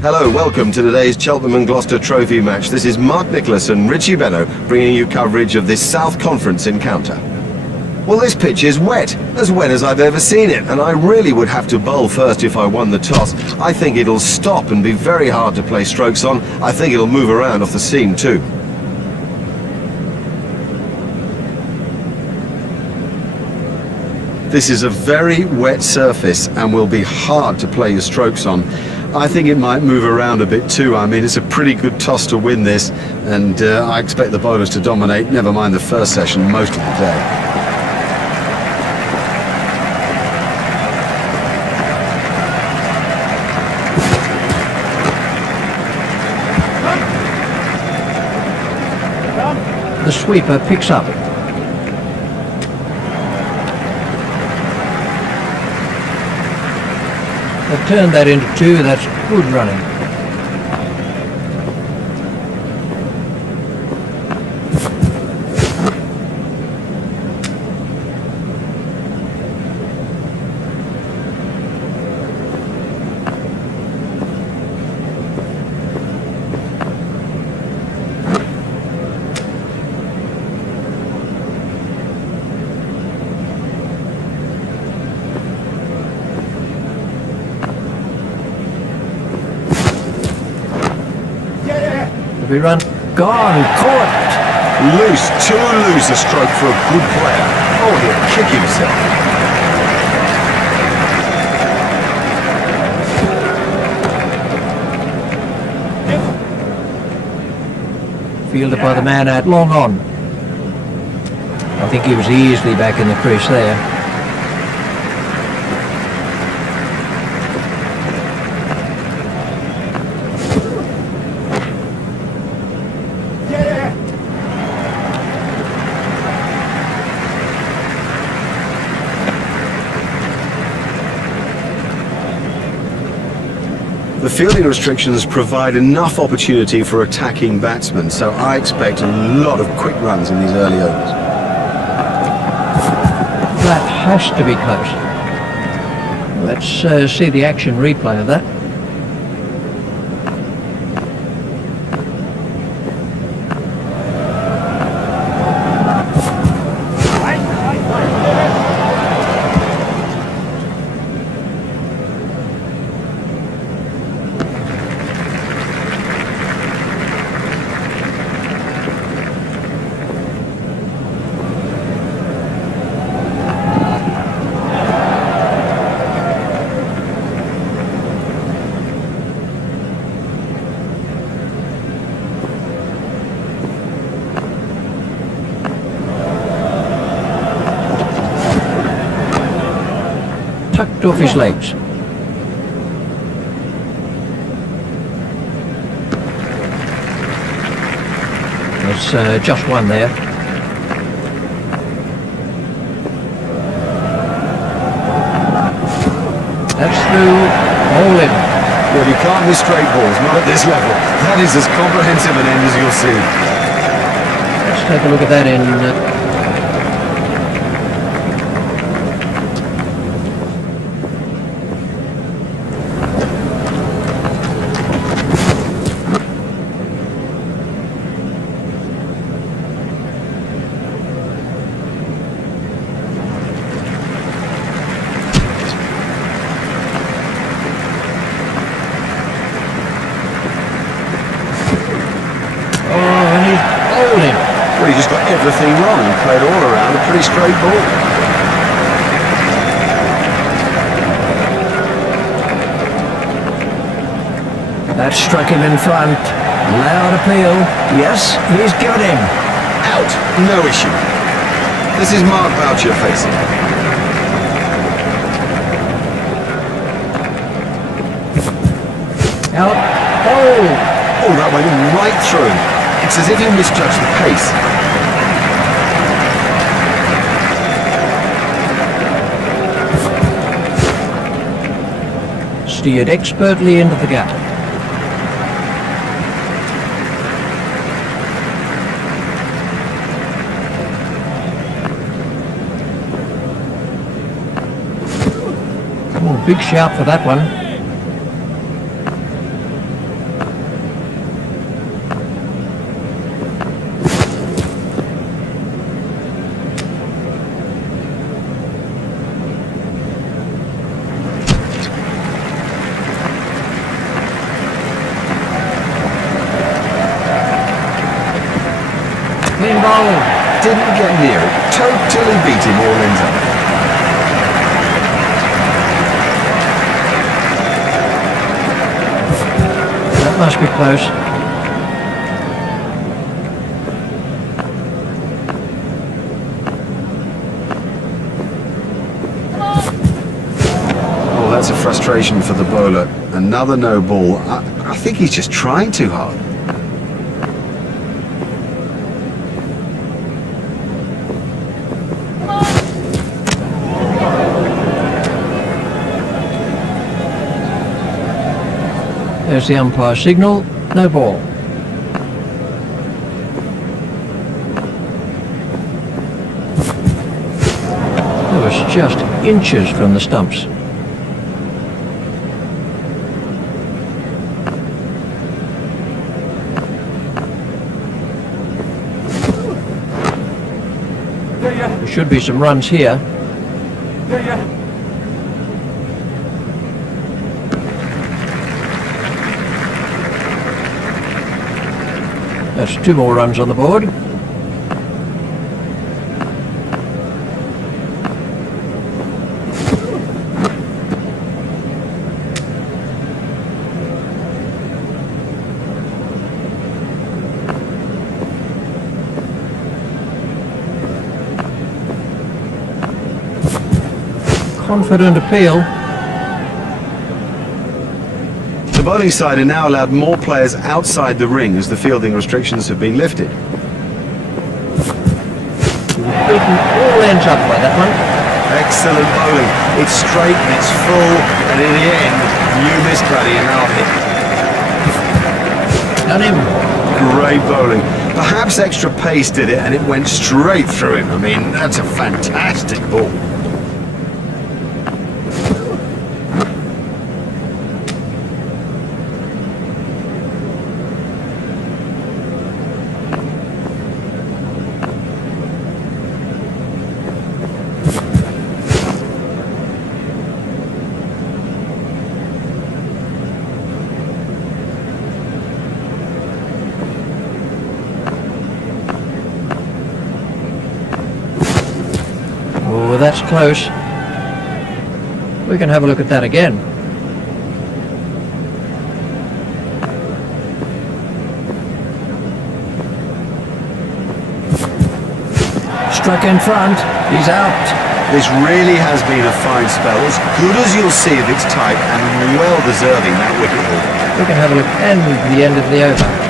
Hello, welcome to today's Cheltenham and Gloucester Trophy match. This is Mark Nicholas and Richie Benno bringing you coverage of this South Conference encounter. Well, this pitch is wet as I've ever seen it, and I really would have to bowl first if I won the toss. I think it'll stop and be very hard to play strokes on. I think it'll move around off the seam too. This is a very wet surface and will be hard to play your strokes on. I think it might move around a bit too. I mean, it's a pretty good toss to win this, and I expect the bowlers to dominate, never mind the first session, most of the day. The sweeper picks up. They've turned that into two. That's good running. We run, gone, caught. Loose, too loose a stroke for a good player. Oh, he'll kick himself. Fielded by the man out long on. I think he was easily back in the crease there. The fielding restrictions provide enough opportunity for attacking batsmen, so I expect a lot of quick runs in these early overs. That has to be close. Let's see the action replay of that. Tucked off his legs. There's just one there. That's through, all in. Well, you can't miss straight balls, not at this level. That is as comprehensive an end as you'll see. Let's take a look at that in... Well, he just got everything wrong and played all around a pretty straight ball. That struck him in front. Loud appeal. Yes, he's given him. Out. No issue. This is Mark Boucher facing. Out. Oh, that went right through him. It's as if he misjudged the pace. Steered expertly into the gap. Oh, big shout for that one. Clean bowl. Didn't get near it. Totally beat him all ends up. That must be close. Oh, that's a frustration for the bowler. Another no ball. I think he's just trying too hard. There's the umpire signal. No ball. It was just inches from the stumps. There should be some runs here. That's 2 more runs on the board. Confident appeal. The bowling side are now allowed more players outside the ring as the fielding restrictions have been lifted. Beaten all ends up by that one. Excellent bowling. It's straight and it's full, and in the end, you missed Buddy and I'll hit. Done him. Great bowling. Perhaps extra pace did it and it went straight through him. I mean, that's a fantastic ball. Oh, that's close. We can have a look at that again. Struck in front. He's out. This really has been a fine spell, as good as you'll see of its type, and well deserving that wicket haul. We can have a look and the end of the over.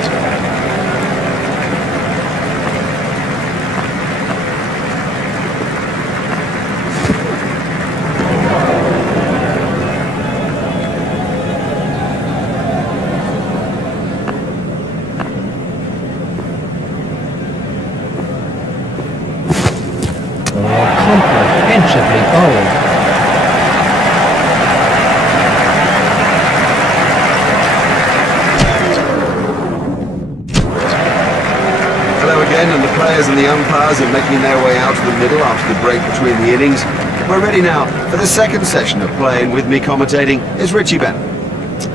Comprehensively bowled. Hello again, and the players and the umpires are making their way out to the middle after the break between the innings. We're ready now for the second session of play, and with me commentating is Richie Benn.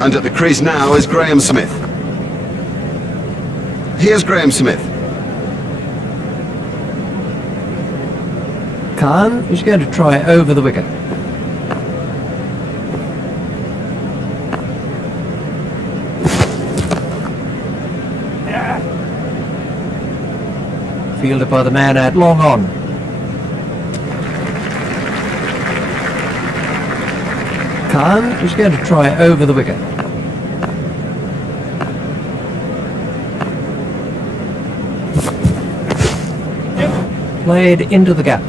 And at the crease now is Graham Smith. Here's Graham Smith. Khan is going to try over the wicket. Fielded by the man out long on. Khan is going to try over the wicket. Played into the gap.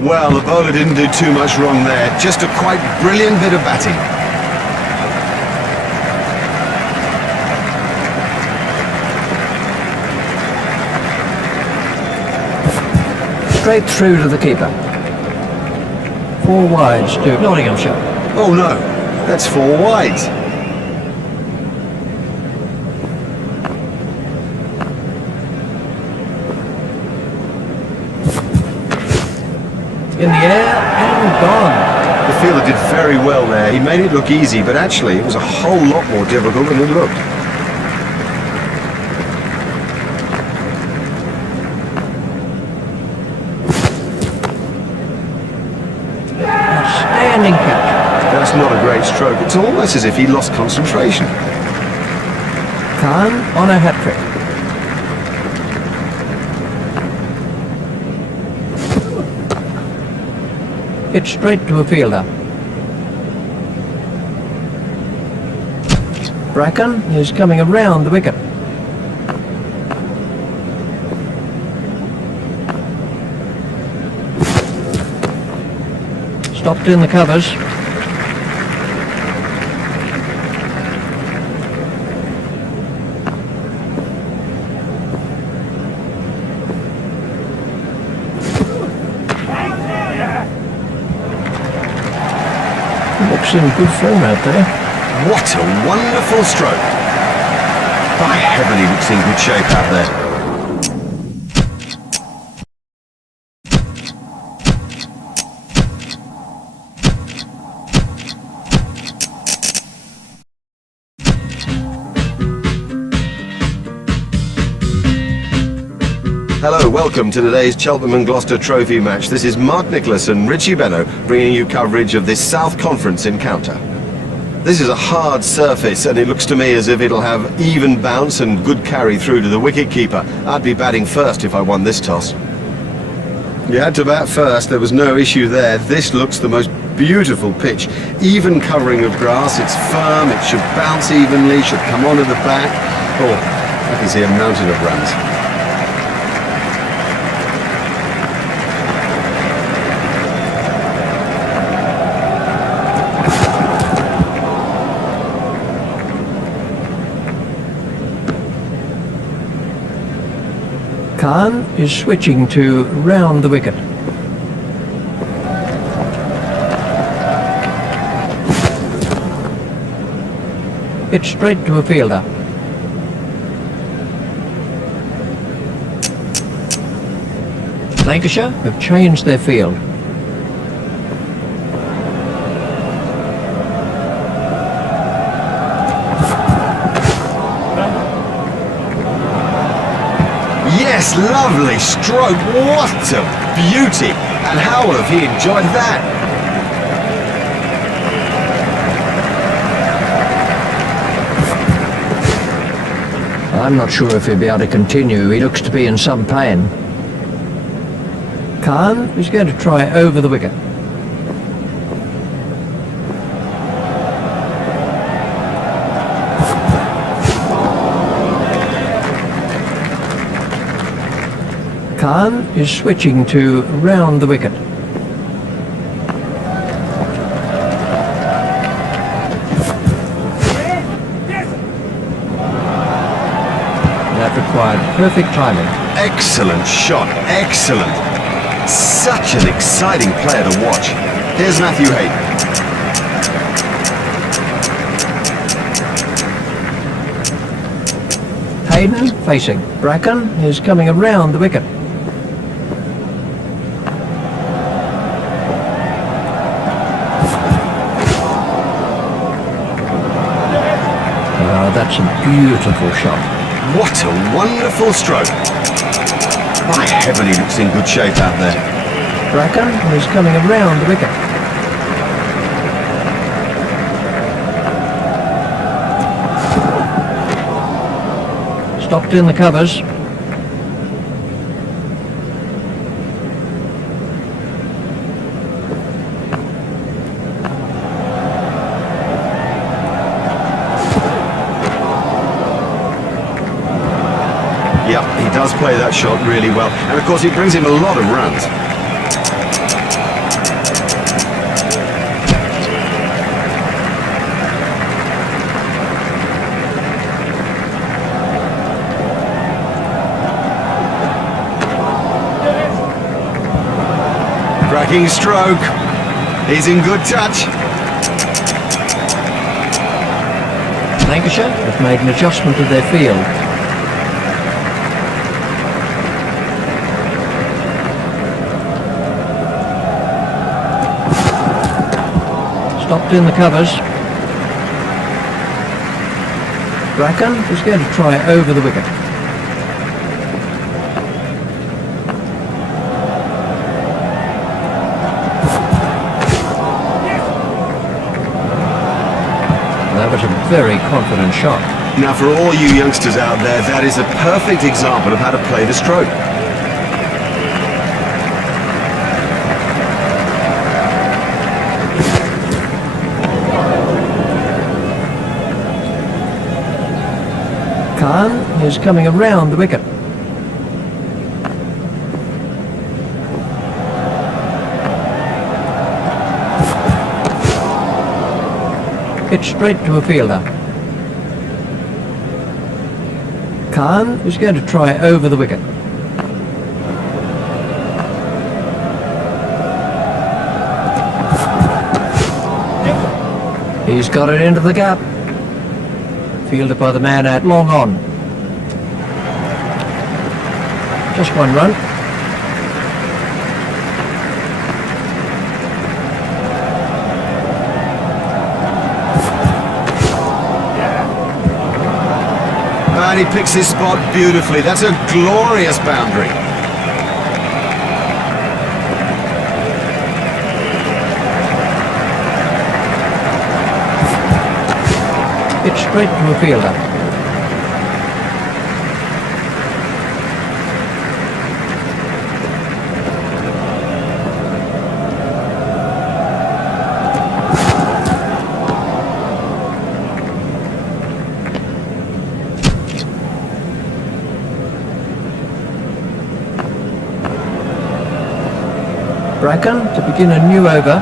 Well, the bowler didn't do too much wrong there. Just a quite brilliant bit of batting. Straight through to the keeper. 4 wides to Nottinghamshire. Oh no, that's 4 wides. In the air and gone. The fielder did very well there. He made it look easy, but actually it was a whole lot more difficult than it looked. stunning catch. That's not a great stroke. It's almost as if he lost concentration. Khan on a hat-trick. Hit straight to a fielder. Bracken is coming around the wicket. Stopped in the covers. Looks in good form out there. What a wonderful stroke. By heaven, he looks in good shape out there. Hello, welcome to today's Cheltenham and Gloucester Trophy match. This is Mark Nicholas and Richie Benno bringing you coverage of this South Conference encounter. This is a hard surface and it looks to me as if it'll have even bounce and good carry through to the wicket-keeper. I'd be batting first if I won this toss. You had to bat first, there was no issue there. This looks the most beautiful pitch. Even covering of grass, it's firm, it should bounce evenly, should come onto the back. Oh, I can see a mountain of runs. Khan is switching to round the wicket. Hit straight to a fielder. Lancashire have changed their field. Yes, lovely stroke. What a beauty. And how will have he enjoyed that? I'm not sure if he'll be able to continue. He looks to be in some pain. Khan is going to try over the wicket. Khan is switching to round the wicket. That required perfect timing. Excellent shot, excellent. Such an exciting player to watch. Here's Matthew Hayden. Hayden facing. Bracken is coming around the wicket. That's a beautiful shot. What a wonderful stroke. By heaven, he looks in good shape out there. Bracken is coming around the wicket. Stopped in the covers. Yeah, he does play that shot really well. And of course, it brings him a lot of runs. Cracking stroke. He's in good touch. Lancashire have made an adjustment to their field. Stopped in the covers. Bracken is going to try over the wicket. very confident shot. Now, for all you youngsters out there, that is a perfect example of how to play the stroke. Khan is coming around the wicket. It's straight to a fielder. Khan is going to try over the wicket. He's got it into the gap. Fielded by the man out long on. Just one run. And he picks his spot beautifully. That's a glorious boundary. It's straight to a fielder. Bracken to begin a new over.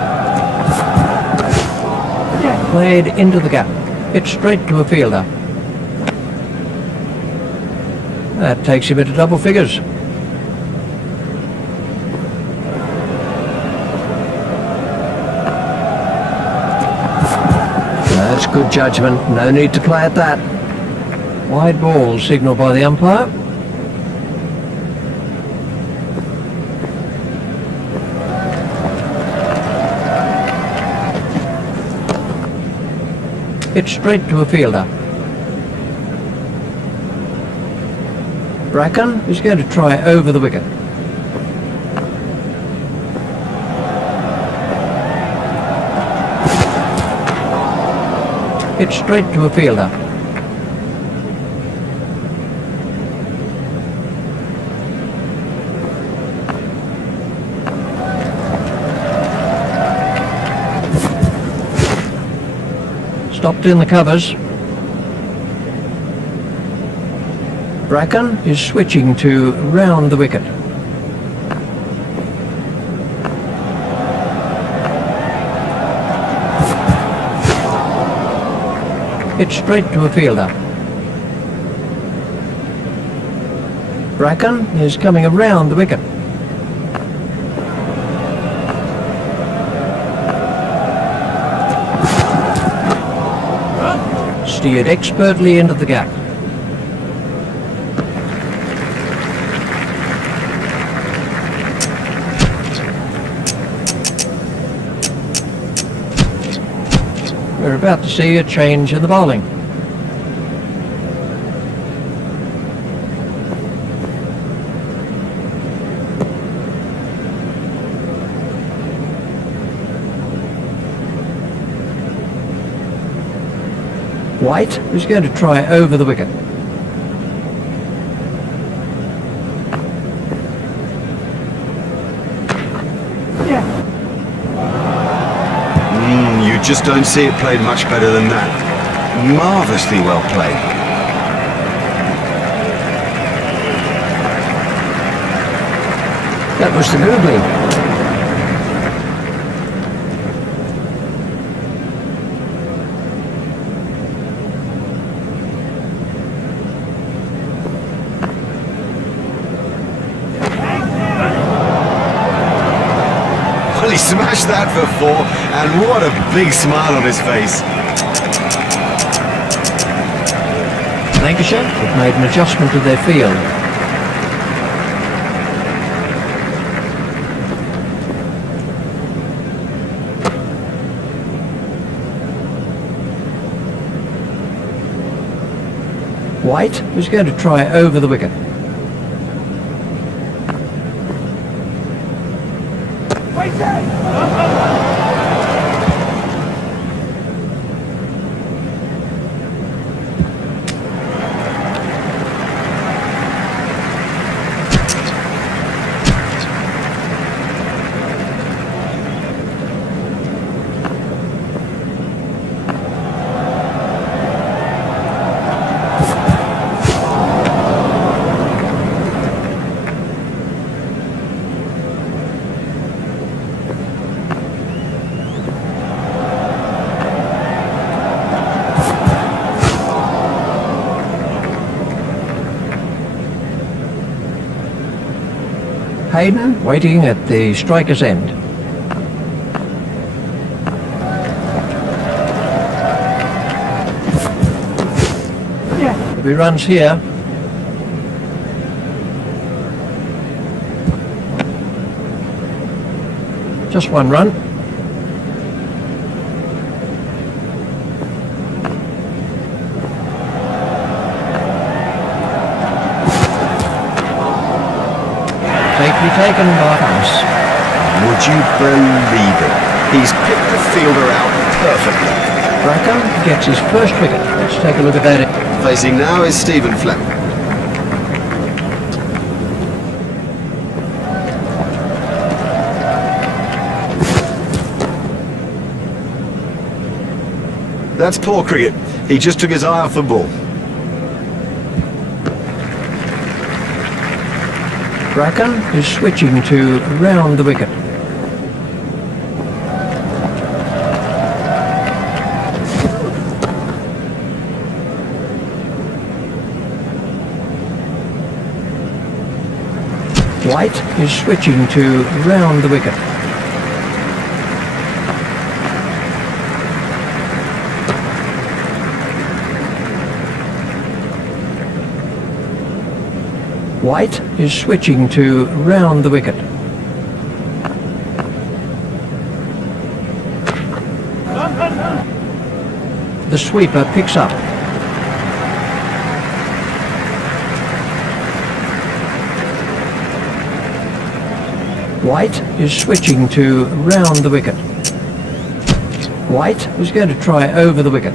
Played into the gap. It's straight to a fielder. That takes him into double figures. That's good judgment. No need to play at that. Wide ball signalled by the umpire. It's straight to a fielder. Bracken is going to try over the wicket. It's straight to a fielder. Stopped in the covers. Bracken is switching to round the wicket. It's straight to a fielder. Bracken is coming around the wicket. Steered expertly into the gap. We're about to see a change in the bowling. White is going to try over the wicket. You just don't see it played much better than that. Marvellously well played. That was the googly. Well, he smashed that for 4, and what a big smile on his face. Lancashire have made an adjustment to their field. White is going to try over the wicket. Hayden waiting at the striker's end. If he runs here, just one run. Safely taken by us. Would you believe it? He's picked the fielder out perfectly. Bracker gets his first wicket. Let's take a look at that. Facing now is Stephen Fleming. That's poor cricket. He just took his eye off the ball. Bracker is switching to round the wicket. White is switching to round the wicket. White is switching to round the wicket. The sweeper picks up. White is switching to round the wicket. White is going to try over the wicket.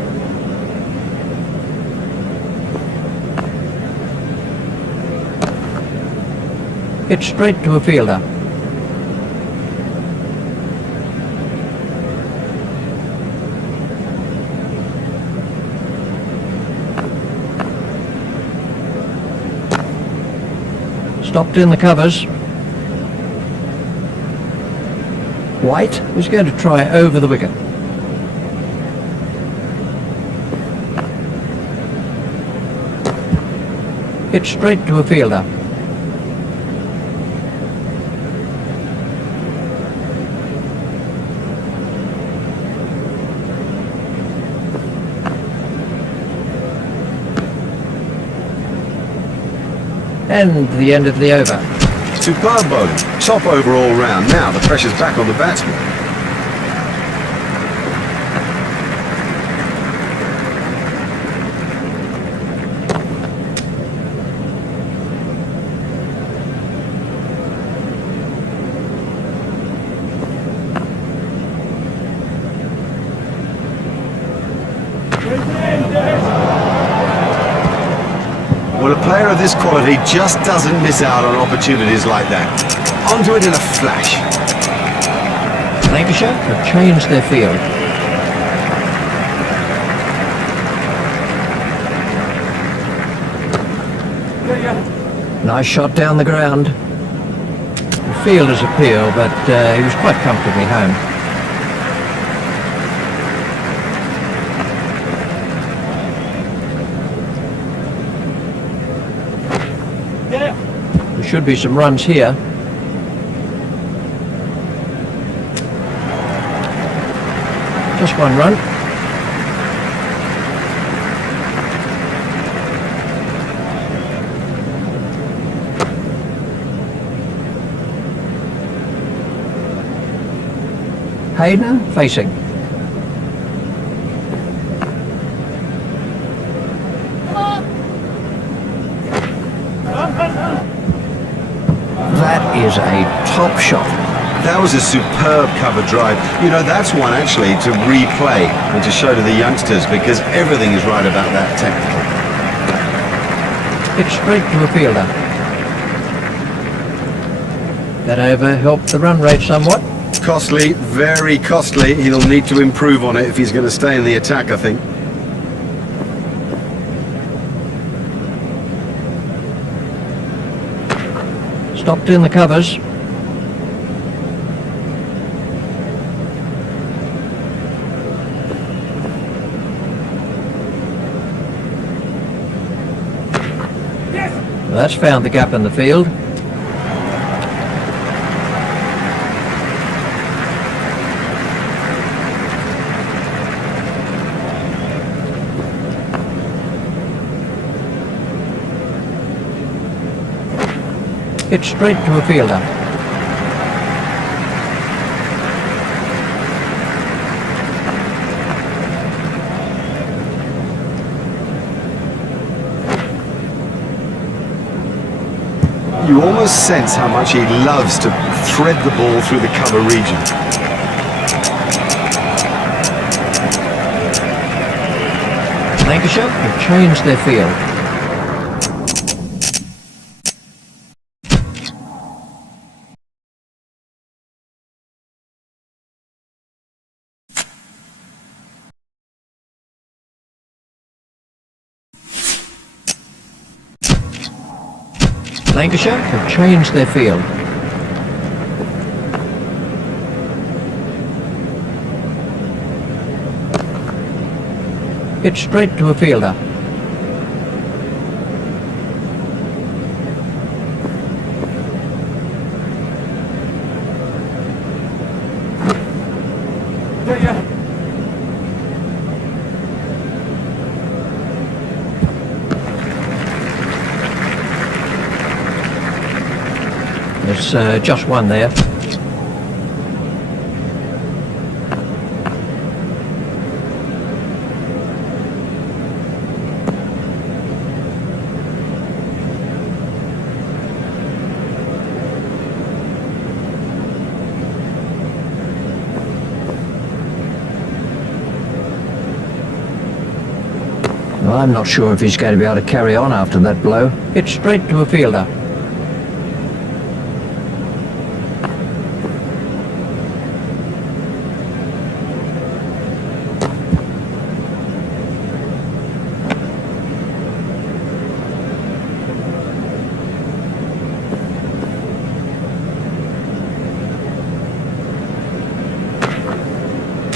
Hit straight to a fielder. Stopped in the covers. White is going to try over the wicket. Hit straight to a fielder. And the end of the over. Superb bowling. Top over all round. Now the pressure's back on the batsman. Well, a player of this quality just doesn't miss out on opportunities like that. Onto it in a flash. Lancashire have changed their field. Nice shot down the ground. The fielder's appeal, but he was quite comfortably home. There should be some runs here. Just one run. Hayden facing. That is a top shot. That was a superb cover drive. You know, that's one actually to replay and to show to the youngsters because everything is right about that technical. It's straight to a fielder. That over helped the run rate somewhat. Costly, very costly. He'll need to improve on it if he's going to stay in the attack, I think. Stopped in the covers. Well, that's found the gap in the field. It's straight to a fielder. You almost sense how much he loves to thread the ball through the cover region. Lancashire have changed their field. Lancashire have changed their field. It's straight to a fielder. There's just one there. Well, I'm not sure if he's going to be able to carry on after that blow. It's straight to a fielder.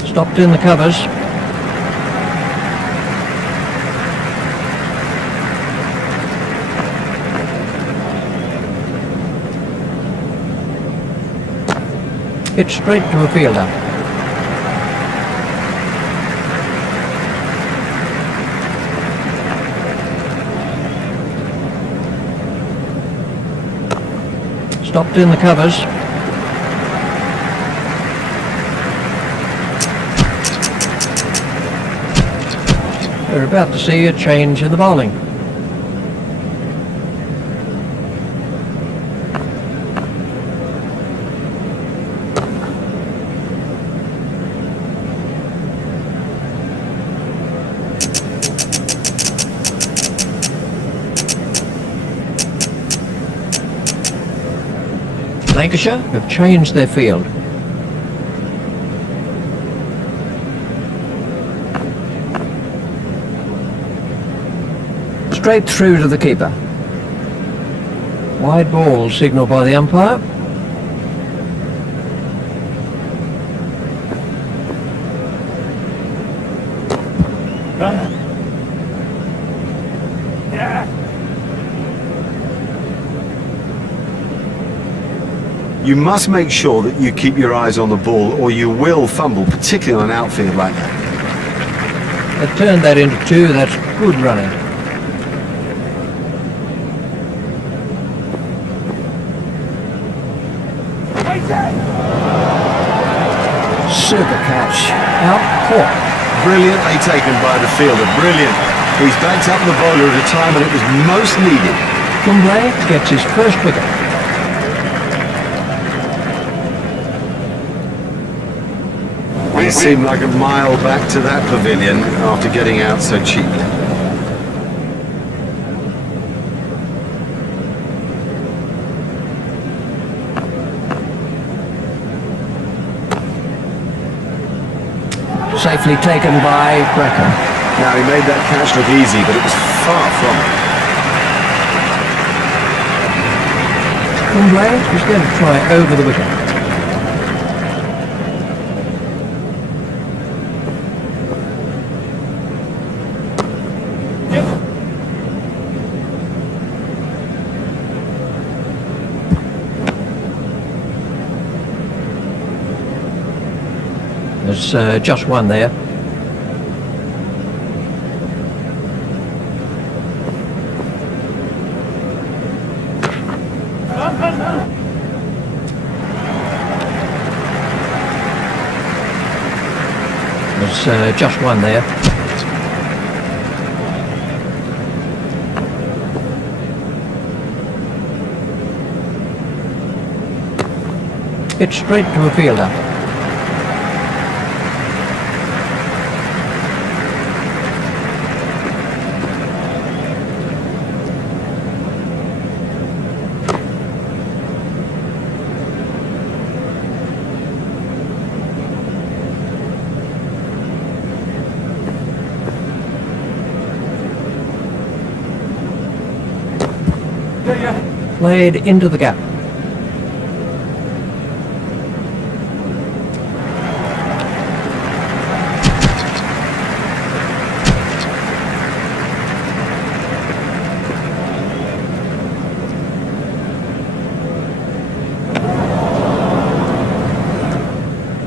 Stopped in the covers. It's straight to a fielder. Stopped in the covers. We're about to see a change in the bowling. Lancashire have changed their field. Straight through to the keeper. Wide ball signalled by the umpire. You must make sure that you keep your eyes on the ball or you will fumble, particularly on an outfield like that. They've turned that into two. That's good running. Super catch. Out caught. Brilliantly taken by the fielder, brilliant. He's backed up the bowler at a time when it was most needed. Kumble gets his first wicket. It seemed like a mile back to that pavilion after getting out so cheaply. Safely taken by Bracken. Now, he made that catch look easy, but it was far from it. Kumble is going to try over the wicket. There's just one there. There's just one there. It's straight to a fielder. Played into the gap.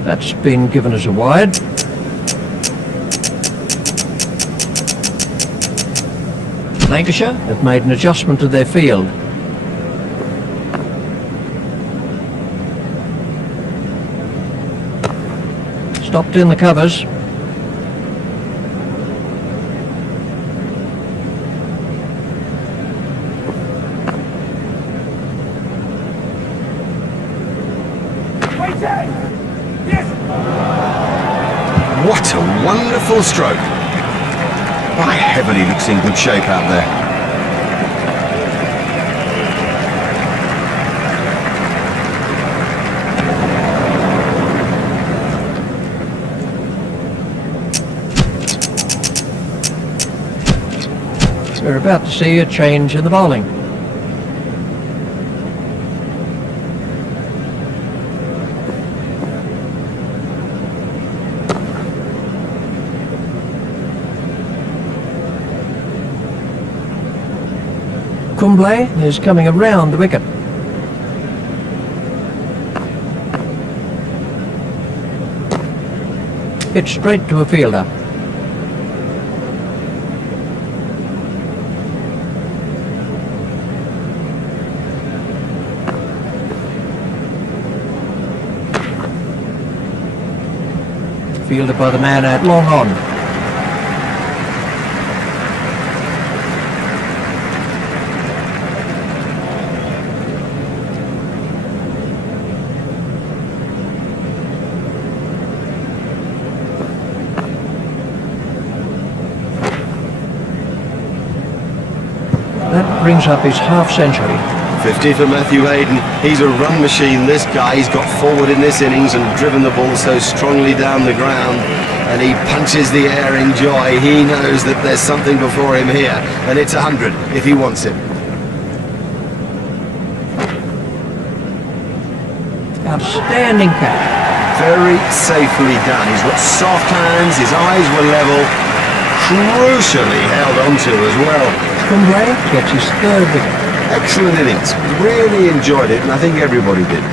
That's been given as a wide. Lancashire have made an adjustment to their field. Stopped in the covers. What a wonderful stroke. By heaven, he looks in good shape out there. We're about to see a change in the bowling. Kumble is coming around the wicket. It's straight to a fielder. Fielded by the man at long on. That brings up his half century. 50 for Matthew Hayden. He's a run machine, this guy. He's got forward in this innings and driven the ball so strongly down the ground. And he punches the air in joy. He knows that there's something before him here. And it's 100 if he wants it. Outstanding catch. Very safely done. He's got soft hands, his eyes were level. Crucially held onto as well. Kumble gets his third wicket. Excellent innings. Really enjoyed it, and I think everybody did.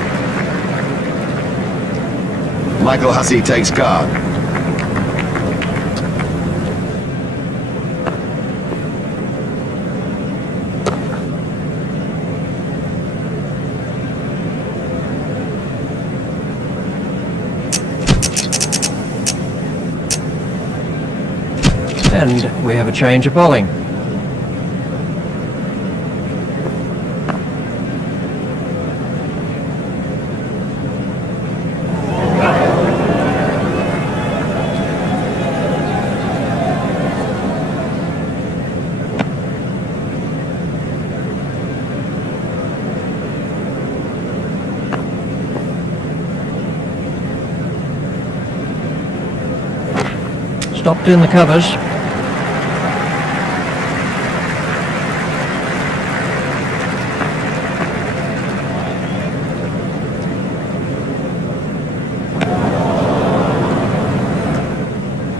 Michael Hussey takes guard. And we have a change of bowling. Stopped in the covers.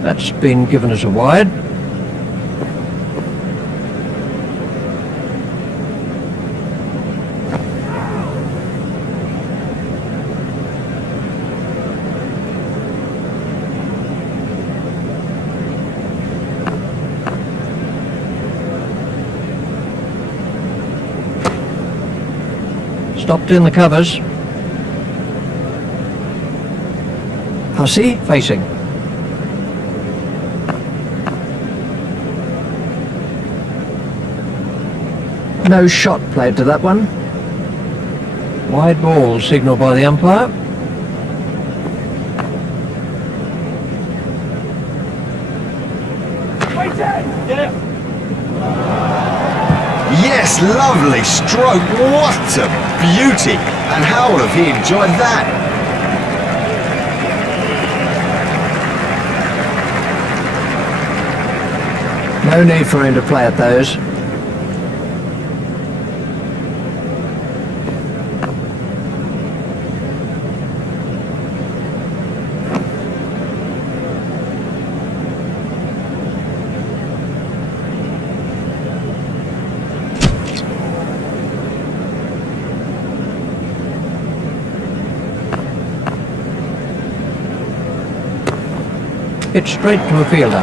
That's been given as a wide. Stopped in the covers. Hussey facing. No shot played to that one. Wide ball signalled by the umpire. Yes, lovely stroke. What a beauty. And how will have he enjoyed that? No need for him to play at those. Hit straight to a fielder.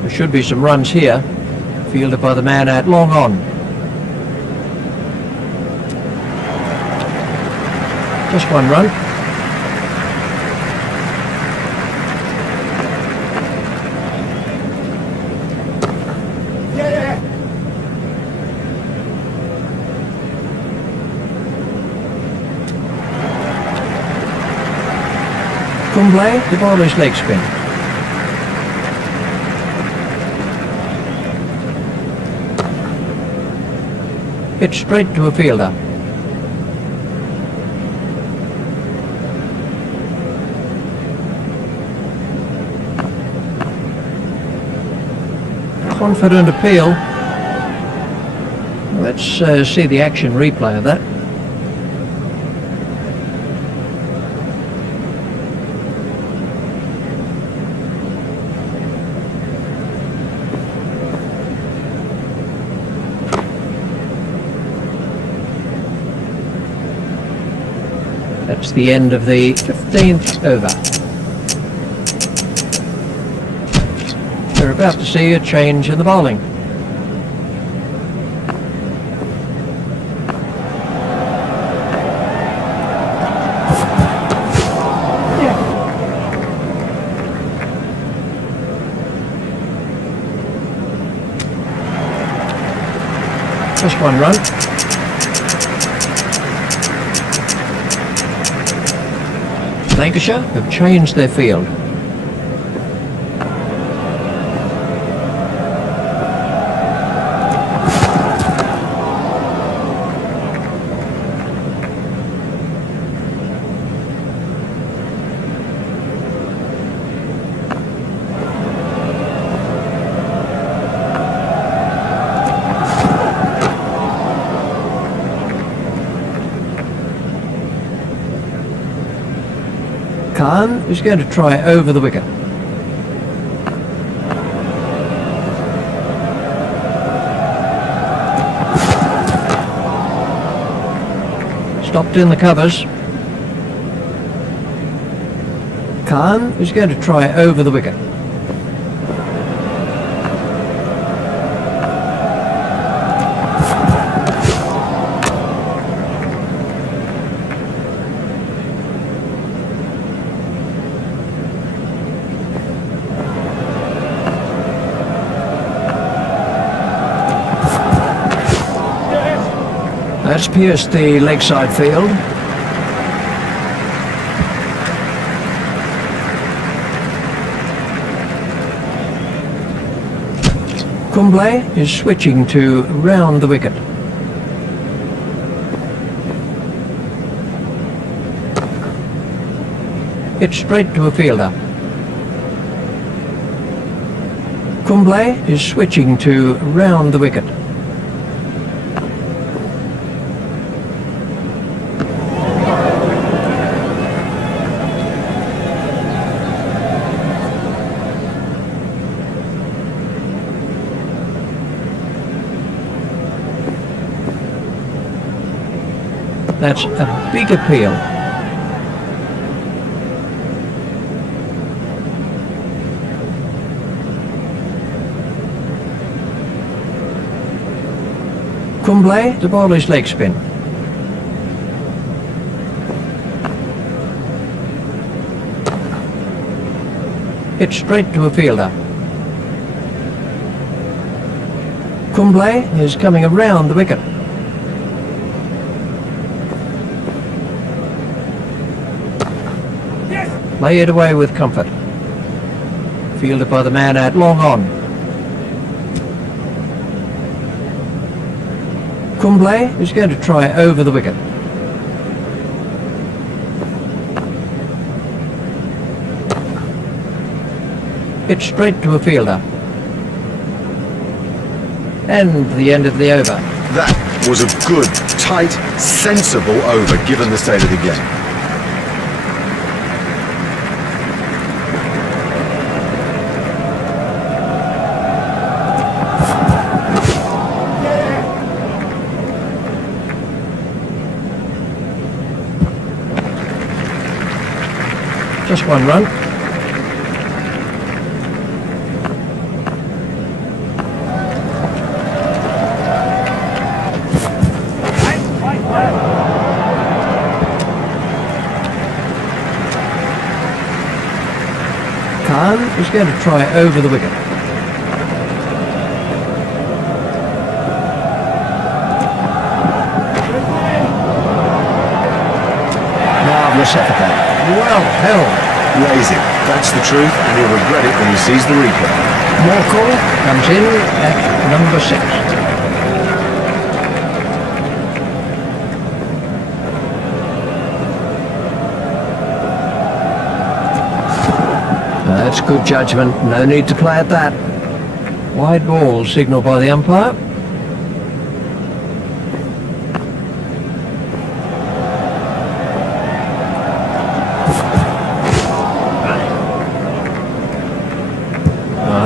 There should be some runs here. Fielded by the man out long on. Just one run. Kumble, the ball is leg spin. Hit straight to a fielder. Confident appeal. Let's see the action replay of that. That's the end of the 15th over. We're about to see a change in the bowling. Just one run. Lancashire have changed their field. Khan is going to try over the wicket. Stopped in the covers. Khan is going to try over the wicket. That's pierced the leg side field. Kumble is switching to round the wicket. Hit straight to a fielder. Kumble is switching to round the wicket. That's a big appeal. Kumble, the ball is leg spin. Hit straight to a fielder. Kumble is coming around the wicket. Play it away with comfort. Fielded by the man out long on. Kumble is going to try over the wicket. Hit straight to a fielder. And the end of the over. That was a good, tight, sensible over, given the state of the game. Just one run. Khan is going to try over the wicket. Marvellous effort there. Well held. Lazy. That's the truth, and he'll regret it when he sees the replay. Morkel comes in at number 6. That's good judgment. No need to play at that. Wide ball signalled by the umpire.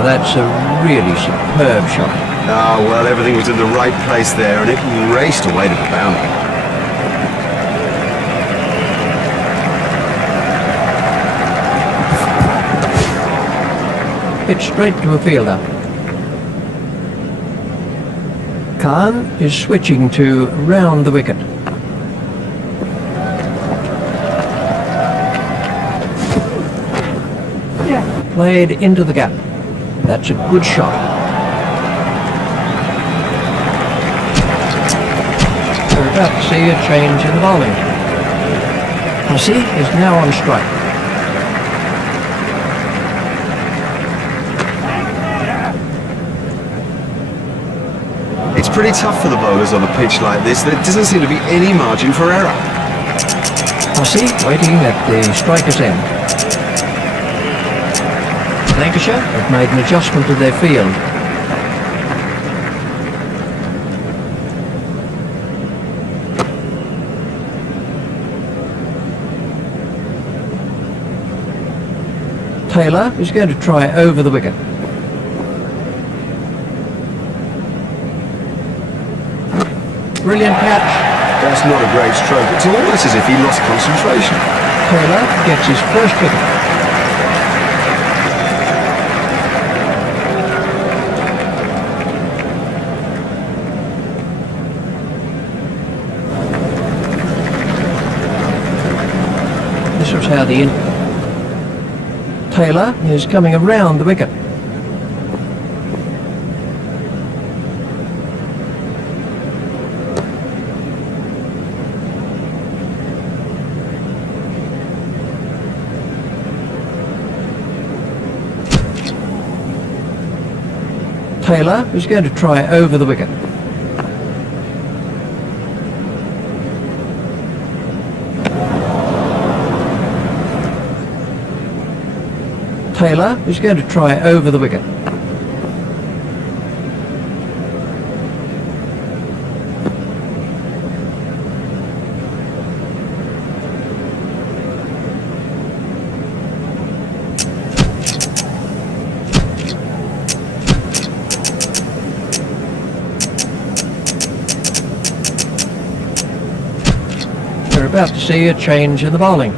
That's a really superb shot. Ah, well, everything was in the right place there, and it raced away to the boundary. Hit straight to a fielder. Khan is switching to round the wicket. Played into the gap. That's a good shot. We're about to see a change in the bowling. Hussey is now on strike. It's pretty tough for the bowlers on a pitch like this. There doesn't seem to be any margin for error. Hussey waiting at the striker's end. Lancashire have made an adjustment to their field. Taylor is going to try over the wicket. Brilliant catch. That's not a great stroke. It's almost as if he lost concentration. Taylor gets his first wicket. This was how the Taylor is coming around the wicket. Taylor is going to try over the wicket. Taylor is going to try over the wicket. We're about to see a change in the bowling.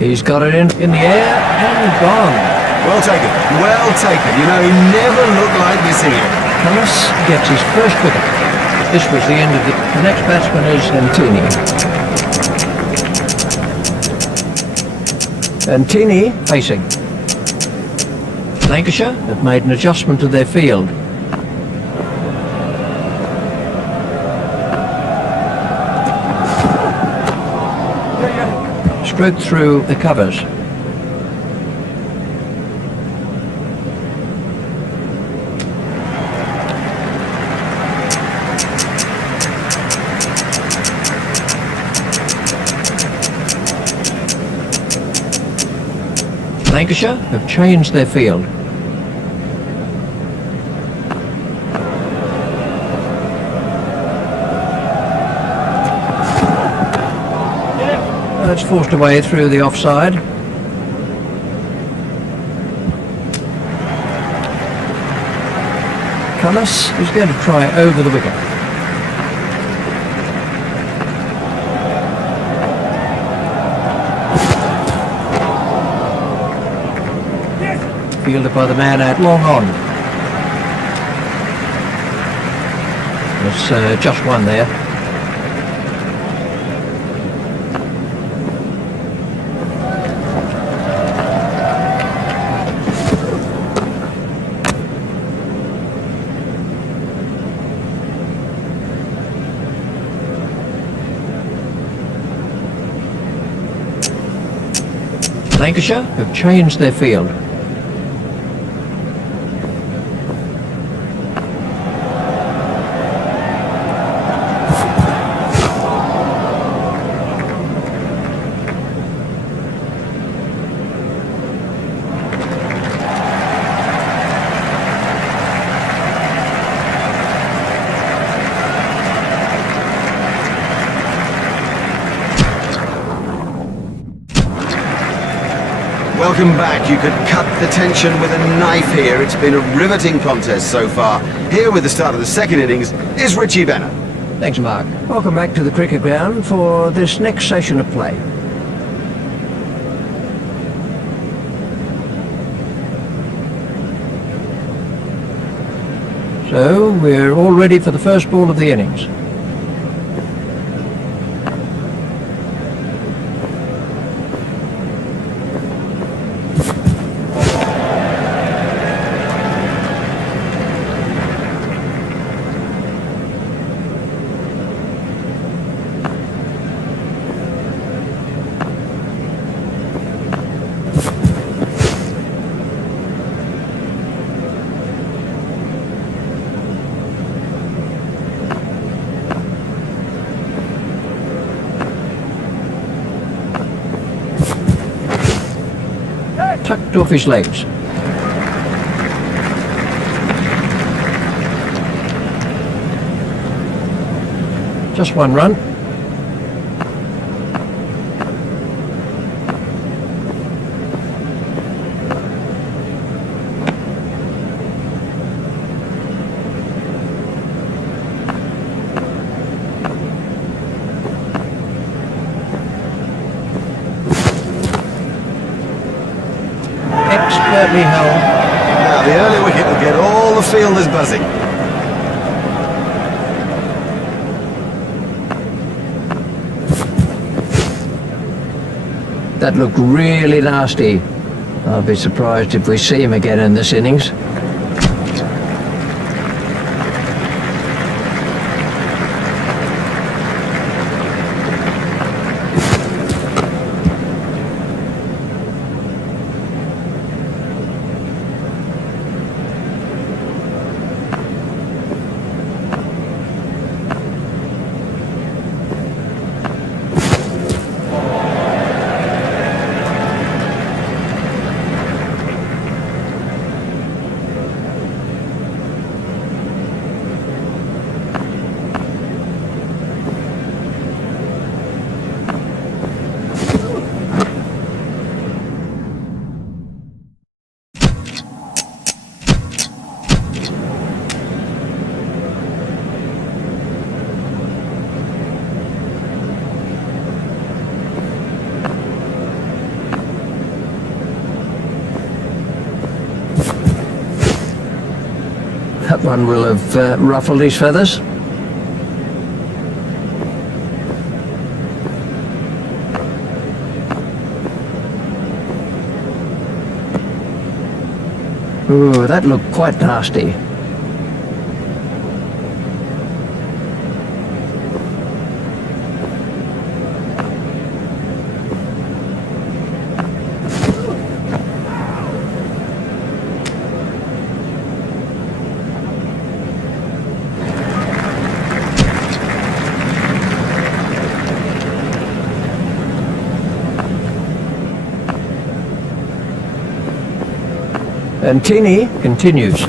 He's got it in the air and gone. Well taken. Well taken. You know, he never looked like missing it. Thomas gets his first wicket. This was the end of the next batsman is Antini. Antini facing. Lancashire have made an adjustment to their field. Stroked through the covers. Lancashire have changed their field. That's forced away through the offside. Cullis is going to try over the wicket. Fielded by the man out long on. There's just one there. Lancashire have changed their field. Welcome back. You could cut the tension with a knife here. It's been a riveting contest so far. Here with the start of the second innings is Richie Benner. Thanks, Mark. Welcome back to the cricket ground for this next session of play. So, we're all ready for the first ball of the innings. Tucked off his legs. Just one run. Expertly held. Now the early wicket will get all the fielders buzzing. That looked really nasty. I'll be surprised if we see him again in this innings. That one will have ruffled his feathers. Ooh, that looked quite nasty. And Tini continues.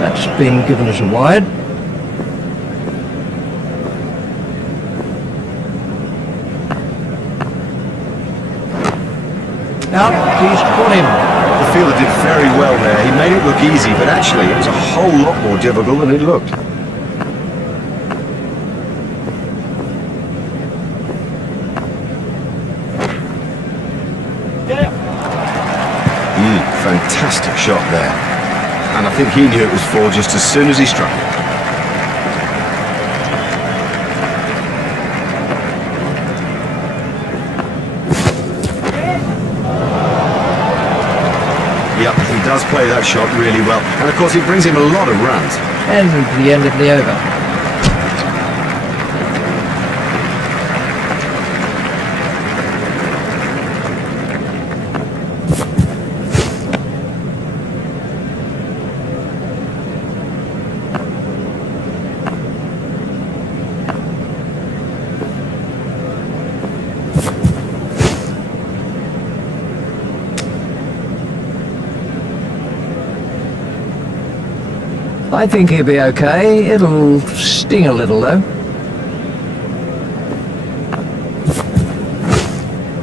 That's been given as a wide. Out, he's caught him. The fielder did very well there. He made it look easy, but actually it was a whole lot more difficult than it looked. Fantastic shot there. And I think he knew it was four just as soon as he struck. Yep, he does play that shot really well. And of course it brings him a lot of runs. And the end of the over. I think he'll be okay. It'll sting a little though.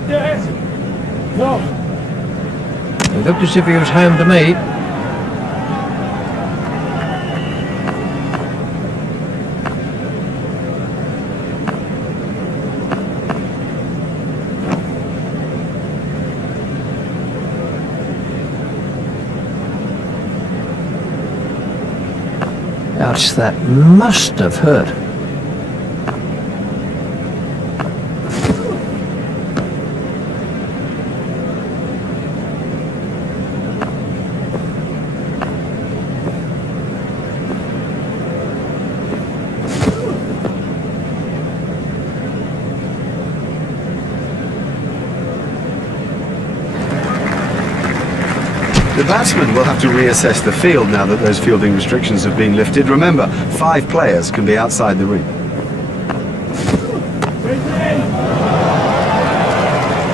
Yes. No. It looked as if he was home to me. Ouch, that must have hurt. The batsman will have to reassess the field now that those fielding restrictions have been lifted. Remember, 5 players can be outside the ring.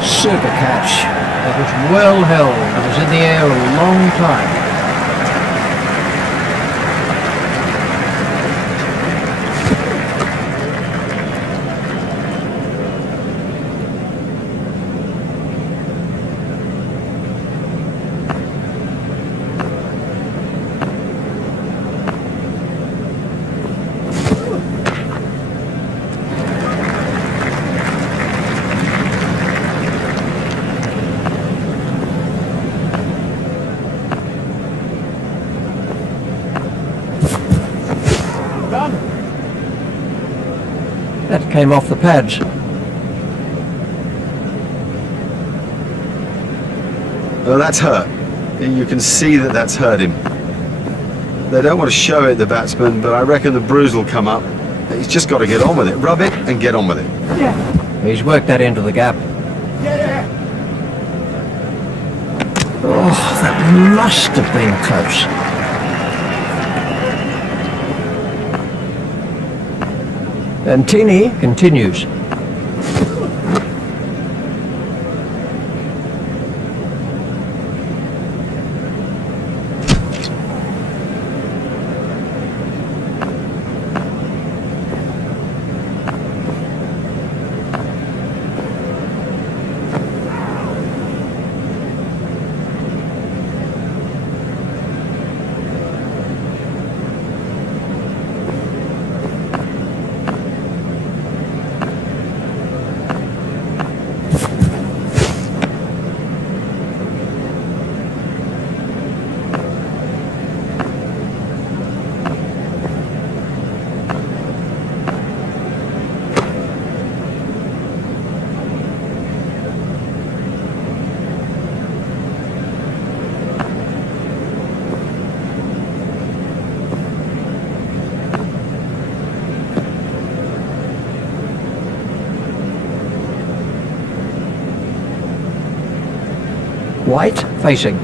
Super catch. It was well held. It was in the air a long time. That came off the pads. Well, that's hurt. You can see that that's hurt him. They don't want to show it, the batsman, but I reckon the bruise will come up. He's just got to get on with it. Rub it and get on with it. Yeah. He's worked that into the gap. Yeah. Oh, that must have been close. And Tini continues. White facing.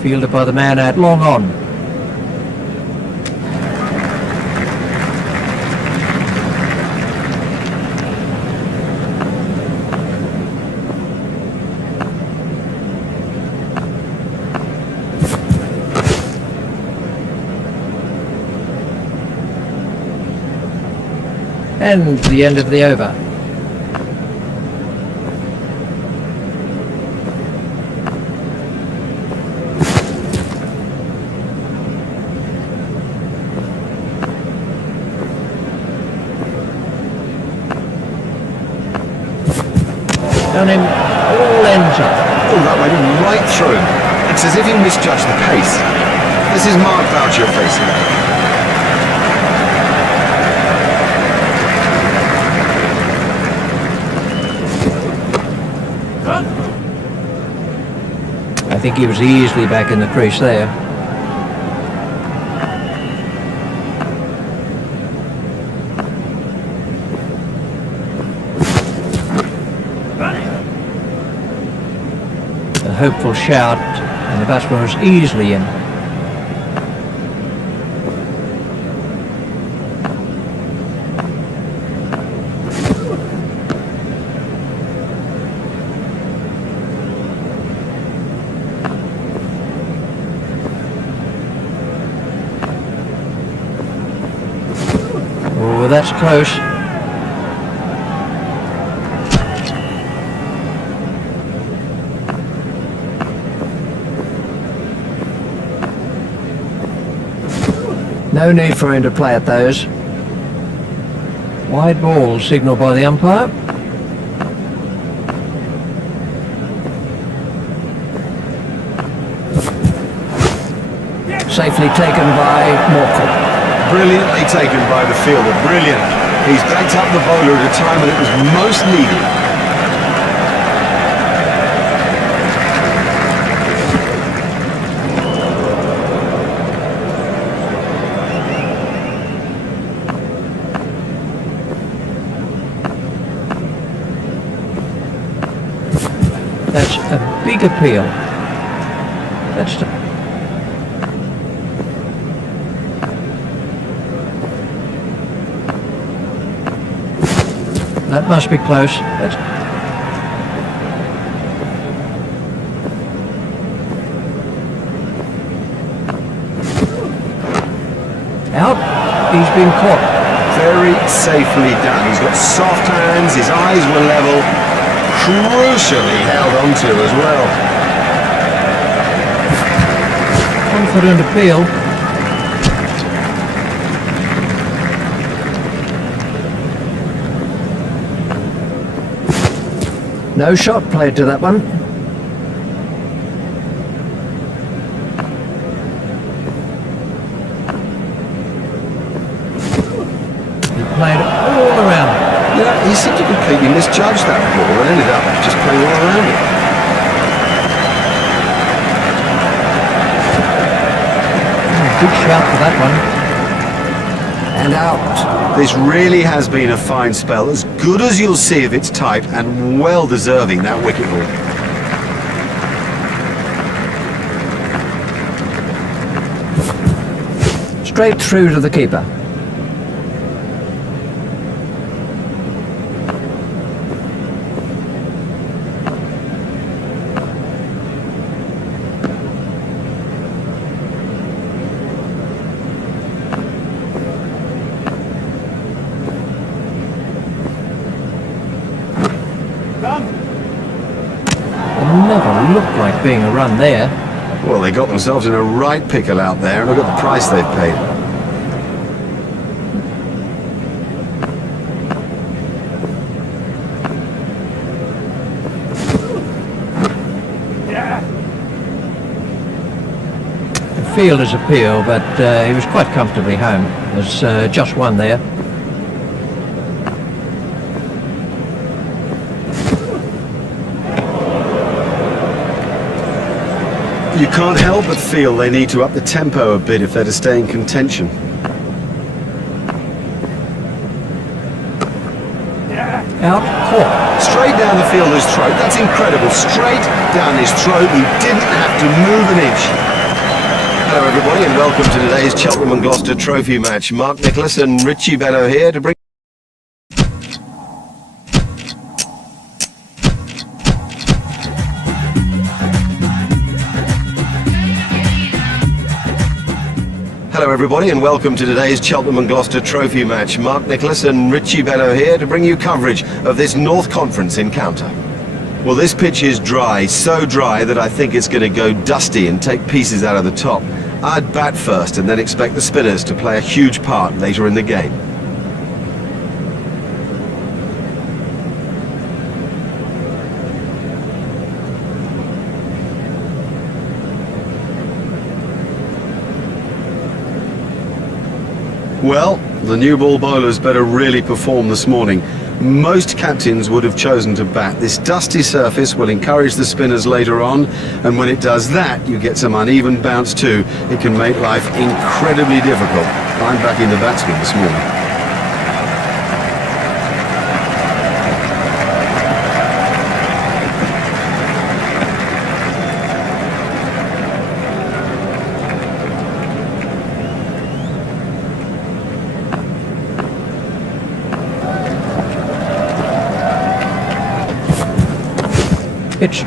Fielded by the man at long on. And the end of the over. Done him all ends up. Oh, that went right through him. It's as if he misjudged the pace. This is Mark Boucher facing. I think he was easily back in the crease there. A hopeful shout, and the batsman was easily in. Oh, that's close. No need for him to play at those. Wide ball signalled by the umpire. Safely taken by Morkel. Brilliantly taken by the fielder, brilliant. He's backed up the bowler at a time when it was most needed. That's a big appeal. That's that must be close. That's out. He's been caught. Very safely done. He's got soft hands, his eyes were level, crucially held onto as well. Confident appeal. No shot played to that one. He played all around it. Yeah, he seemed to completely misjudge that ball and ended up just playing all around it. Good shout for that one. And out. This really has been a fine spell, as good as you'll see of its type, and well deserving that wicket ball. Straight through to the keeper. It never looked like being a run there. Well, they got themselves in a right pickle out there, and look at the price they've paid. The fielder's appeal, but he was quite comfortably home. There's just one there. You can't help but feel they need to up the tempo a bit if they're to stay in contention. Out, caught. Straight down the fielder's throat. That's incredible. Straight down his throat. He didn't have to move an inch. Hello everybody and welcome to today's Cheltenham and Gloucester Trophy match. Mark Nicholas and Richie Bello here to bring... Hello everybody and welcome to today's Cheltenham and Gloucester Trophy match. Mark Nicholas and Richie Bello here to bring you coverage of this North Conference encounter. Well, this pitch is dry, so dry that I think it's going to go dusty and take pieces out of the top. I'd bat first and then expect the spinners to play a huge part later in the game. Well, the new ball bowlers better really perform this morning. Most captains would have chosen to bat. This dusty surface will encourage the spinners later on, and when it does that, you get some uneven bounce too. It can make life incredibly difficult. I'm backing the batsman this morning. Pitch.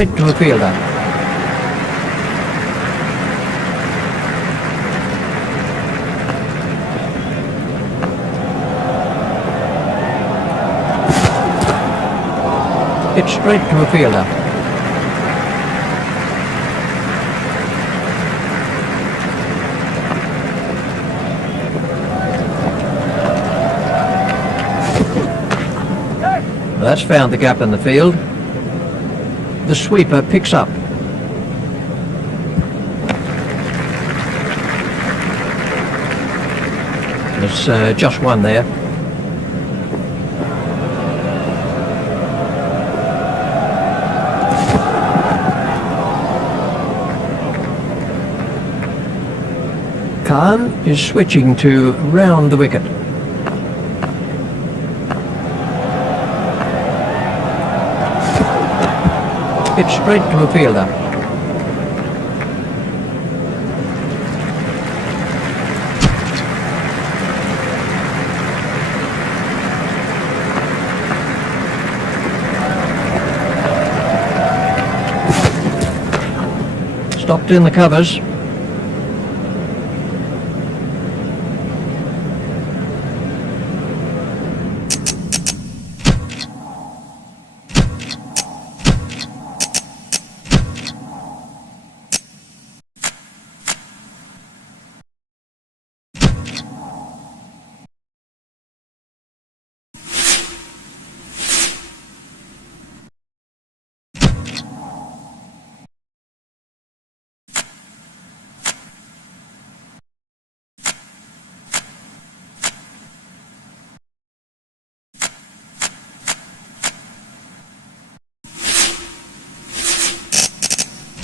Straight to a fielder. It's straight to a fielder. That's found the gap in the field. The sweeper picks up. There's just one there. Khan is switching to round the wicket. It's straight to a fielder. Stopped in the covers.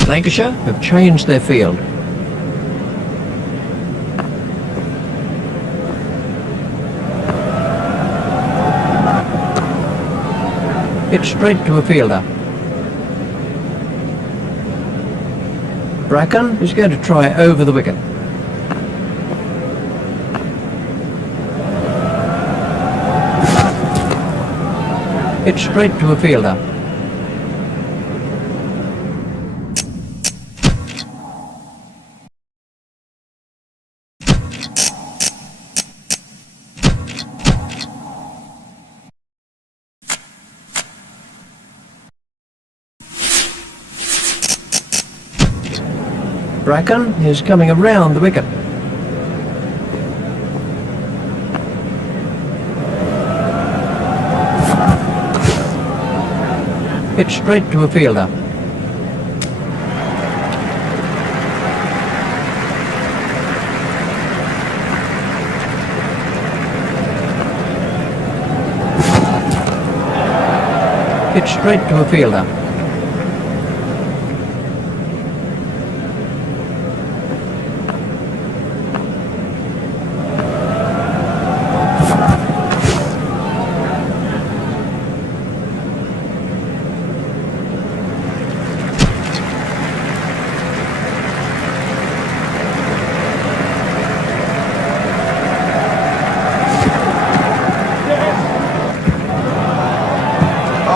Lancashire have changed their field. It's straight to a fielder. Bracken is going to try over the wicket. It's straight to a fielder. Bracken is coming around the wicket. It's straight to a fielder. It's straight to a fielder.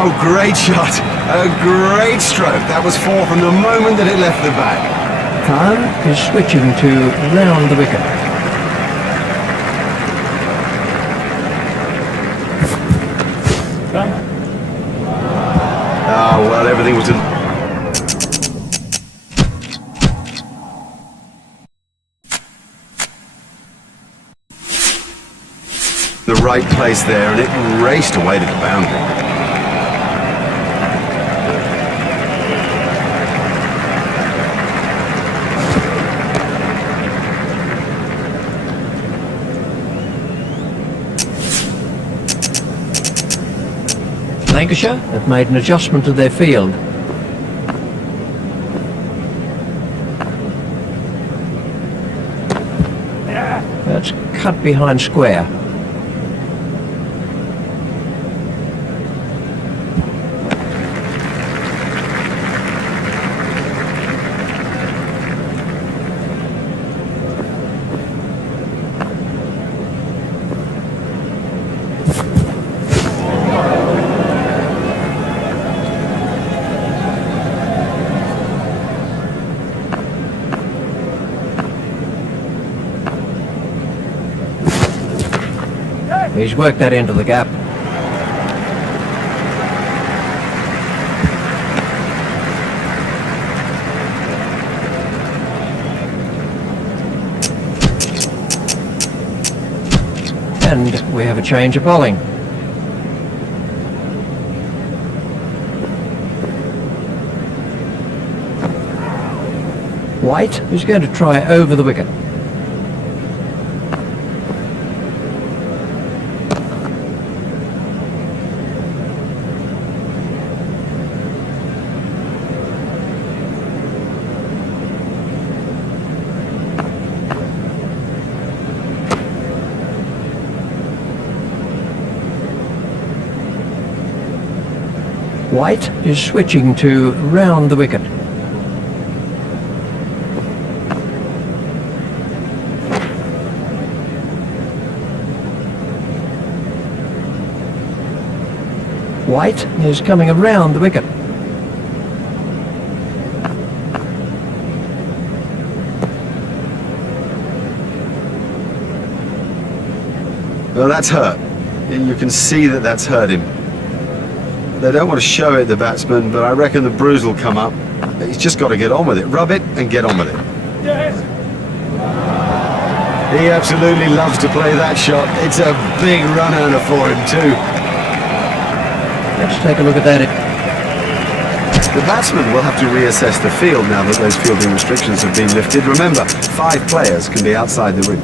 Oh, great shot. A great stroke. That was 4 from the moment that it left the bat. Khan is switching to round the wicket. Oh, well, everything was in... the right place there, and it raced away to the boundary. Lancashire have made an adjustment to their field. That's cut behind square. He's worked that into the gap. And we have a change of bowling. White is going to try over the wicket. White is switching to round the wicket. White is coming around the wicket. Well, that's hurt. You can see that that's hurt him. They don't want to show it, the batsman, but I reckon the bruise will come up. He's just got to get on with it. Rub it and get on with it. Yes. He absolutely loves to play that shot. It's a big run earner for him too. Let's take a look at that. The batsman will have to reassess the field now that those fielding restrictions have been lifted. Remember, 5 players can be outside the ring.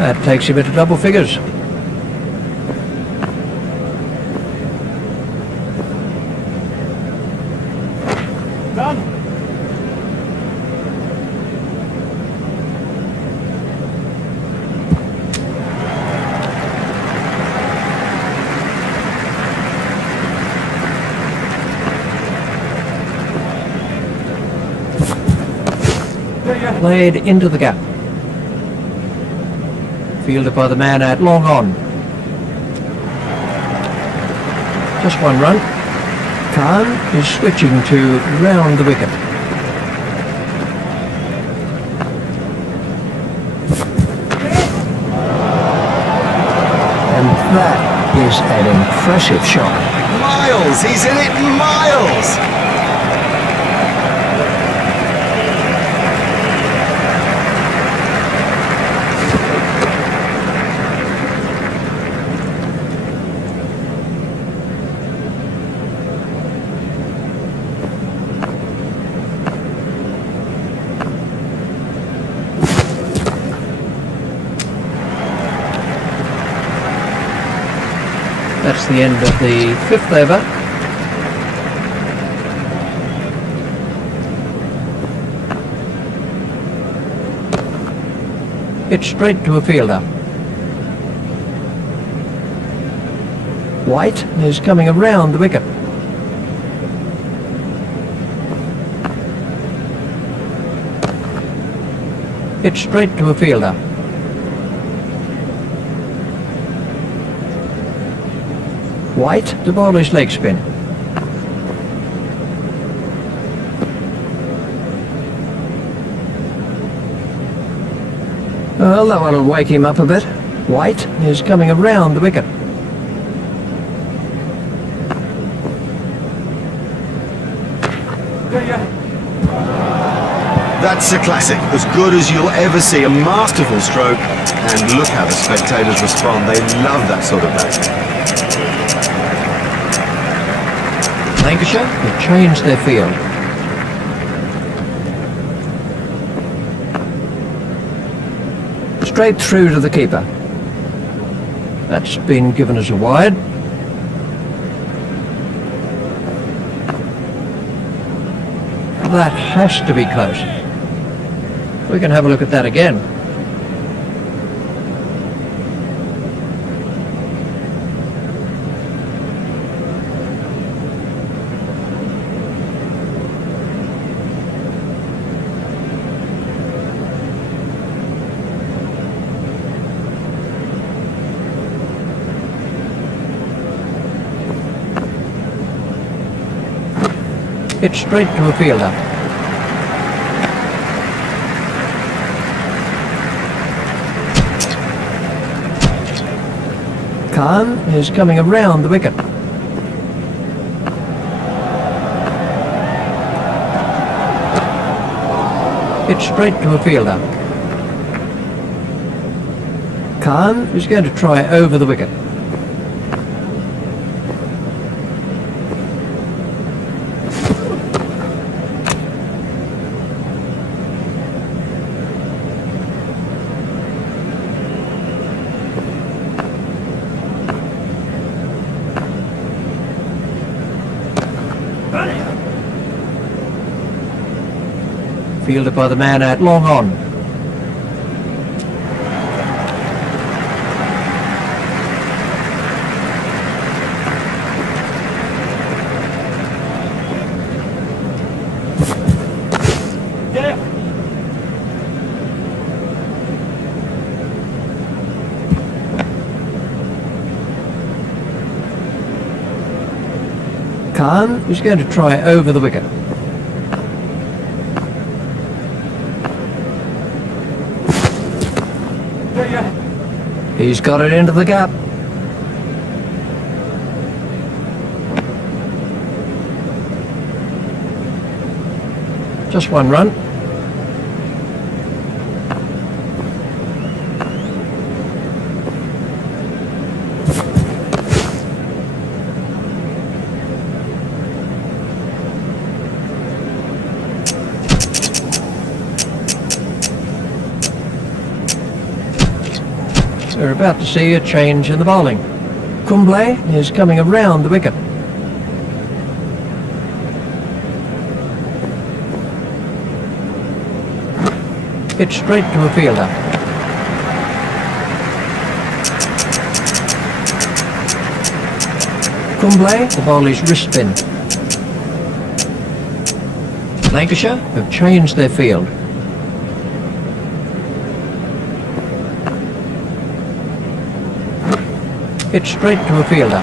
That takes him into double figures. Done. Played into the gap. Fielded by the man at long on. Just one run. Khan is switching to round the wicket. And that is an impressive shot. Miles! He's in it, Miles! That's the end of the 5th over. It's straight to a fielder. White is coming around the wicket. It's straight to a fielder. White to bowl his leg spin. Well, that one will wake him up a bit. White is coming around the wicket. That's a classic, as good as you'll ever see. A masterful stroke. And look how the spectators respond. They love that sort of batting. Lancashire have changed their field. Straight through to the keeper. That's been given as a wide. That has to be close. We can have a look at that again. It's straight to a fielder. Khan is coming around the wicket. It's straight to a fielder. Khan is going to try over the wicket. Fielded by the man at long on. Yeah. Khan is going to try over the wicket. He's got it into the gap. Just one run. We're about to see a change in the bowling. Kumble is coming around the wicket. It's straight to a fielder. Kumble, the ball is wrist spin. Lancashire have changed their field. It's straight to a fielder.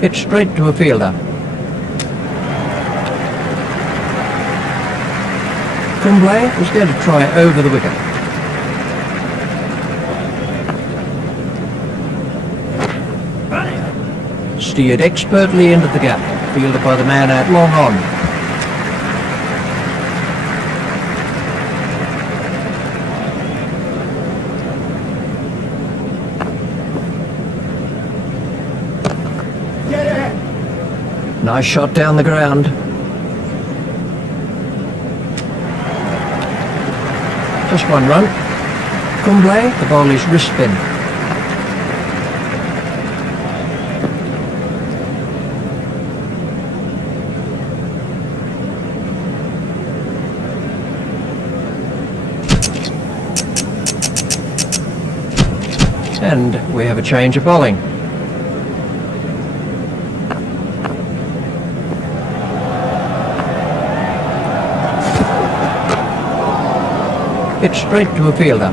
It's straight to a fielder. Kumble was going to try over the wicket. Steered expertly into the gap, fielded by the man out long on. Nice shot down the ground. Just one run. Kumble, the ball is wrist spin. And we have a change of bowling. It's straight to a fielder.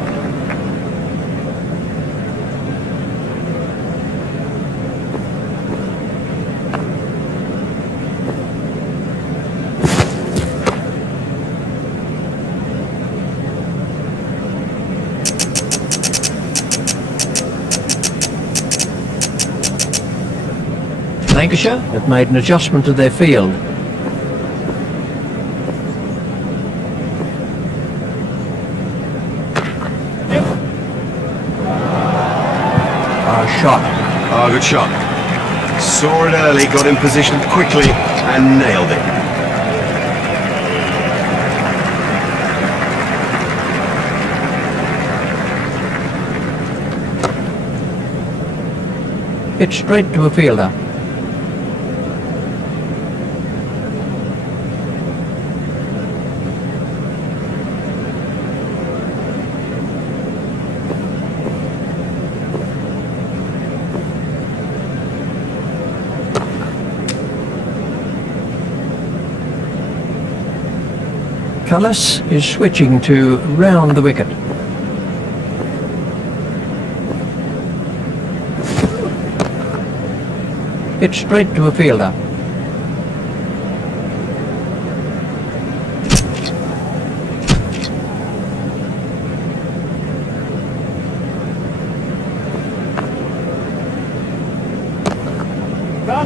Lancashire have made an adjustment to their field. Shot. Oh, good shot. Saw it early, got in position quickly and nailed it. It's straight to a fielder. Cullis is switching to round the wicket. It's straight to a fielder.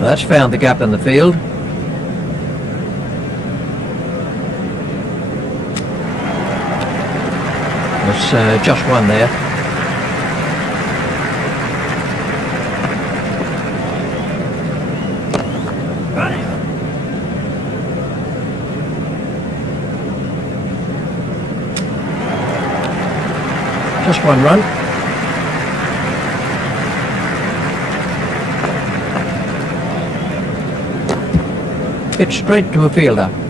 That's found the gap in the field. It's just one there. Just one run. It's straight to a fielder.